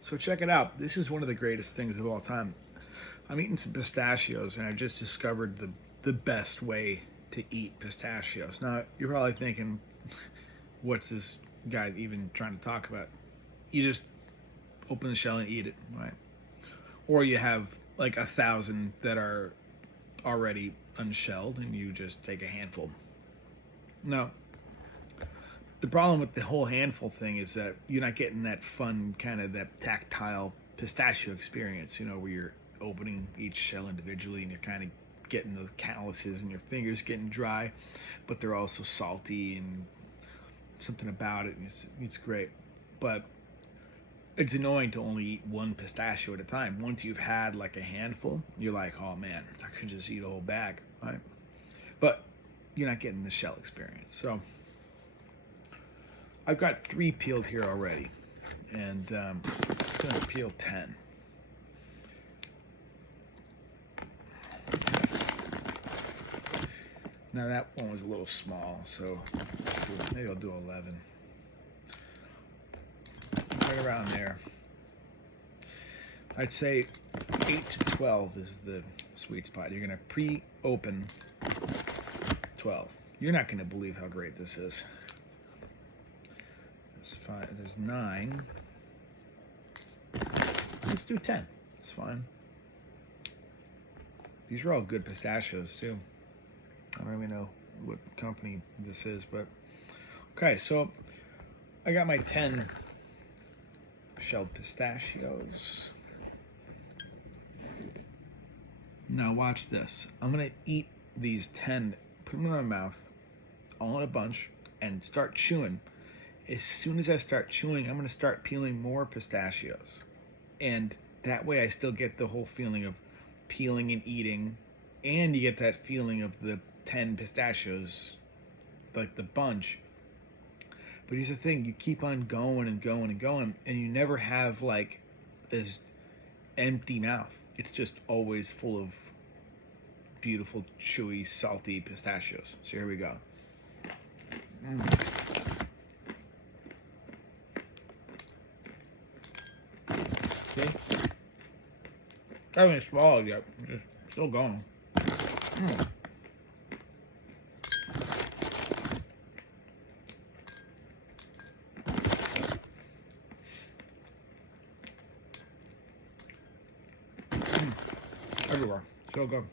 So check it out. This is one of the greatest things of all time. I'm eating some pistachios, and I just discovered the best way to eat pistachios. Now, you're probably thinking, what's this guy even trying to talk about? You just open the shell and eat it, right? Or you have like 1,000 that are already unshelled, and you just take a handful. No. The problem with the whole handful thing is that you're not getting that fun kind of that tactile pistachio experience, where you're opening each shell individually and you're kind of getting those calluses and your fingers getting dry, but they're also salty and something about it. It's great, but it's annoying to only eat one pistachio at a time. Once you've had like a handful, you're like, oh man, I could just eat a whole bag, right? But you're not getting the shell experience. So I've got 3 peeled here already, and I'm just going to peel 10. Now that one was a little small, so maybe I'll do 11. Right around there. I'd say 8 to 12 is the sweet spot. You're going to pre-open 12. You're not going to believe how great this is. There's 5. There's 9. Let's do 10. It's fine. These are all good pistachios too. I don't really know what company this is, but okay. So I got my 10 shelled pistachios. Now watch this. I'm gonna eat these 10, put them in my mouth, all in a bunch, and start chewing. As soon as I start chewing, I'm gonna start peeling more pistachios. And that way I still get the whole feeling of peeling and eating, and you get that feeling of the 10 pistachios, like the bunch. But here's the thing, you keep on going and going and going, and you never have like this empty mouth. It's just always full of beautiful, chewy, salty pistachios. So here we go. See? I haven't swallowed yet. It's still going. Everywhere. So good.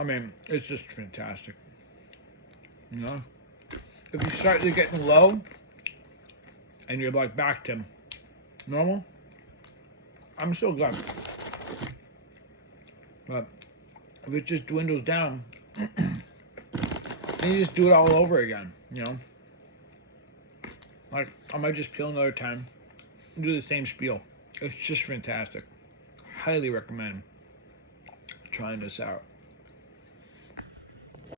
I mean, it's just fantastic. If you start to getting low and you're like back to normal, I'm still good. But if it just dwindles down, then you just do it all over again, Like, I might just peel another time and do the same spiel. It's just fantastic. Highly recommend trying this out.